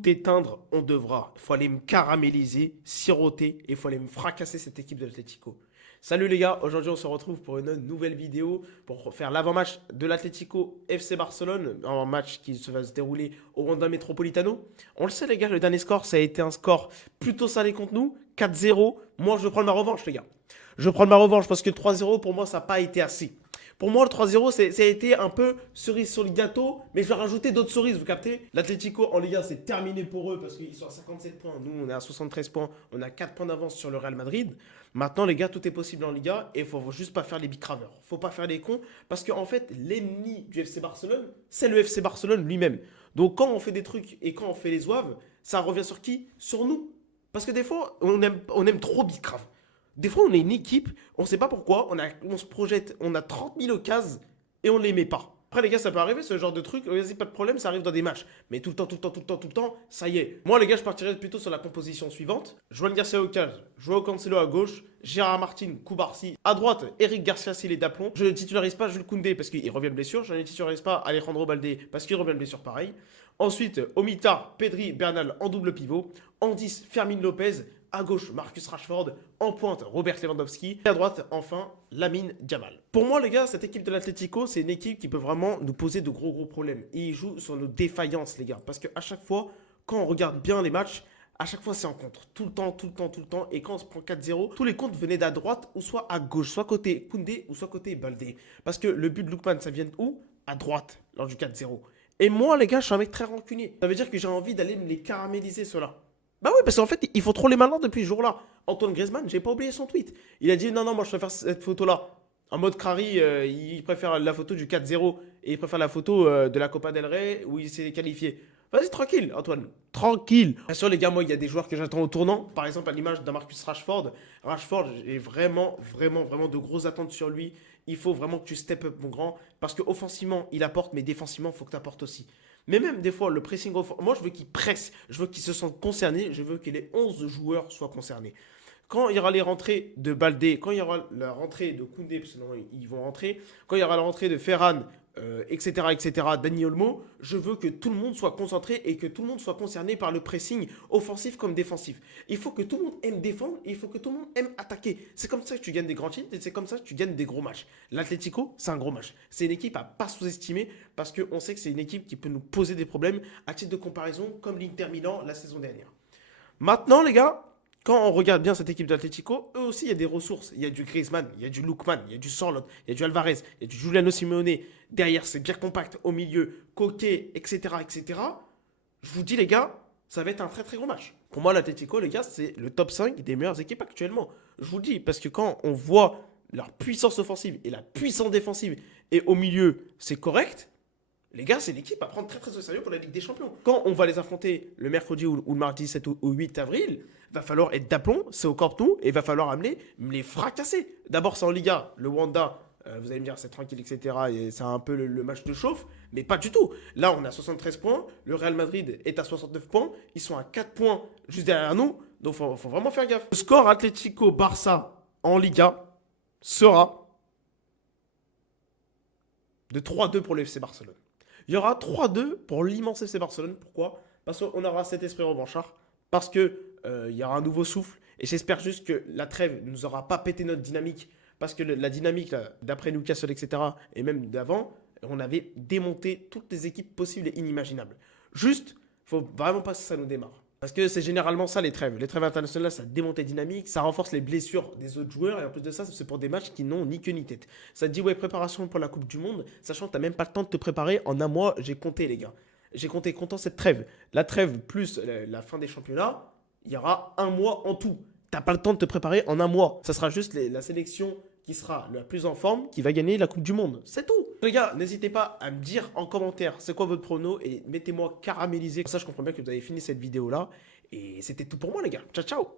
tout éteindre, on devra. Il faut aller me caraméliser, siroter et il faut aller me fracasser cette équipe de l'Atlético. Salut les gars, aujourd'hui on se retrouve pour une nouvelle vidéo pour faire l'avant-match de l'Atlético FC Barcelone, un match qui va se dérouler au Wanda Metropolitano. On le sait les gars, le dernier score ça a été un score plutôt salé contre nous, 4-0. Moi je veux prendre ma revanche les gars. Je veux prendre ma revanche parce que le 3-0 pour moi ça n'a pas été assez. Pour moi, le 3-0, ça a été un peu cerise sur le gâteau, mais je vais rajouter d'autres cerises, vous captez? L'Atlético en Liga, c'est terminé pour eux parce qu'ils sont à 57 points. Nous, on est à 73 points. On a 4 points d'avance sur le Real Madrid. Maintenant, les gars, tout est possible en Liga et il faut juste pas faire les bicraveurs. Faut pas faire les cons parce qu'en fait, l'ennemi du FC Barcelone, c'est le FC Barcelone lui-même. Donc, quand on fait des trucs et quand on fait les zouaves, ça revient sur qui? Sur nous. Parce que des fois, on aime trop bicrave. Des fois, on est une équipe, on ne sait pas pourquoi, on se projette, on a 30 000 occasions et on ne les met pas. Après, les gars, ça peut arriver, ce genre de truc. Vas-y, pas de problème, ça arrive dans des matchs. Mais tout le temps, tout le temps, tout le temps, tout le temps, ça y est. Moi, les gars, je partirais plutôt sur la composition suivante. Joan Garcia au cage, Joao Cancelo à gauche, Gérard Martin, Koubarsi à droite, Eric Garcia s'il est d'aplomb. Je ne titularise pas Jules Koundé parce qu'il revient de blessure. Je ne titularise pas Alejandro Balde parce qu'il revient de blessure pareil. Ensuite, au mitard, Pedri, Bernal en double pivot. En 10, Fermin Lopez. À gauche, Marcus Rashford. En pointe, Robert Lewandowski. Et à droite, enfin, Lamine Yamal. Pour moi, les gars, cette équipe de l'Atlético, c'est une équipe qui peut vraiment nous poser de gros problèmes. Et ils jouent sur nos défaillances, les gars. Parce qu'à chaque fois, quand on regarde bien les matchs, à chaque fois, c'est en contre. Tout le temps, tout le temps, tout le temps. Et quand on se prend 4-0, tous les comptes venaient d'à droite ou soit à gauche. Soit côté Koundé ou soit côté Baldé. Parce que le but de Lookman, ça vient où? À droite, lors du 4-0. Et moi, les gars, je suis un mec très rancunier. Ça veut dire que j'ai envie d'aller me les caraméliser, ceux-là. Bah oui, parce qu'en fait, ils font trop les malins depuis ce jour-là. Antoine Griezmann, j'ai pas oublié son tweet. Il a dit non, non, moi je préfère cette photo-là. En mode Crary, il préfère la photo du 4-0 et il préfère la photo de la Copa del Rey où il s'est qualifié. Vas-y, tranquille, Antoine. Tranquille. Bien sûr, les gars, moi, il y a des joueurs que j'attends au tournant. Par exemple, à l'image d'un Marcus Rashford. Rashford, j'ai vraiment de grosses attentes sur lui. Il faut vraiment que tu step up, mon grand. Parce qu'offensivement, il apporte, mais défensivement, il faut que tu apportes aussi. Mais même des fois, le pressing offensif, moi je veux qu'il presse, je veux qu'il se sente concerné, je veux que les 11 joueurs soient concernés. Quand il y aura les rentrées de Baldé, quand il y aura la rentrée de Koundé, parce que sinon ils vont rentrer, quand il y aura la rentrée de Ferran, etc., Dani Olmo, je veux que tout le monde soit concentré et que tout le monde soit concerné par le pressing offensif comme défensif. Il faut que tout le monde aime défendre et il faut que tout le monde aime attaquer. C'est comme ça que tu gagnes des grands titres et c'est comme ça que tu gagnes des gros matchs. L'Atlético, c'est un gros match. C'est une équipe à pas sous-estimer parce qu'on sait que c'est une équipe qui peut nous poser des problèmes à titre de comparaison comme l'Inter Milan la saison dernière. Maintenant, les gars, quand on regarde bien cette équipe d'Atlético, eux aussi, il y a des ressources. Il y a du Griezmann, il y a du Lookman, il y a du Sorloth, il y a du Alvarez, il y a du Giuliano Simeone. Derrière, c'est bien compact. Au milieu, Coquet, etc., etc. Je vous dis, les gars, ça va être un très gros match. Pour moi, l'Atlético, les gars, c'est le top 5 des meilleures équipes actuellement. Je vous le dis, parce que quand on voit leur puissance offensive et la puissance défensive, et au milieu, c'est correct, les gars, c'est l'équipe à prendre très au sérieux pour la Ligue des Champions. Quand on va les affronter le mercredi ou le mardi 7 ou 8 avril, va falloir être d'aplomb, c'est au Camp Nou, et va falloir amener les fracasser. D'abord, c'est en Liga, le Wanda, vous allez me dire c'est tranquille, etc. Et c'est un peu le match de chauffe, mais pas du tout. Là, on a 73 points, le Real Madrid est à 69 points, ils sont à 4 points juste derrière nous, donc faut vraiment faire gaffe. Le score Atlético-Barça en Liga sera de 3-2 pour le FC Barcelone. Il y aura 3-2 pour l'immense FC Barcelone. Pourquoi? Parce qu'on aura cet esprit revanchard. Parce qu'il y aura un nouveau souffle. Et j'espère juste que la trêve ne nous aura pas pété notre dynamique. Parce que la dynamique, d'après Newcastle, etc., et même d'avant, on avait démonté toutes les équipes possibles et inimaginables. Juste, il ne faut vraiment pas que ça nous démarre. Parce que c'est généralement ça les trêves. Les trêves internationales, ça démonte les dynamiques, ça renforce les blessures des autres joueurs. Et en plus de ça, c'est pour des matchs qui n'ont ni queue ni tête. Ça te dit, ouais, préparation pour la Coupe du Monde, sachant que tu n'as même pas le temps de te préparer. En un mois, j'ai compté, les gars. J'ai compté, comptant cette trêve. La trêve plus la fin des championnats, il y aura un mois en tout. Tu n'as pas le temps de te préparer en un mois. Ça sera juste la sélection qui sera la plus en forme qui va gagner la Coupe du Monde. C'est tout. Les gars, n'hésitez pas à me dire en commentaire c'est quoi votre prono et mettez-moi caramélisé. Comme ça, je comprends bien que vous avez fini cette vidéo-là. Et c'était tout pour moi, les gars. Ciao, ciao.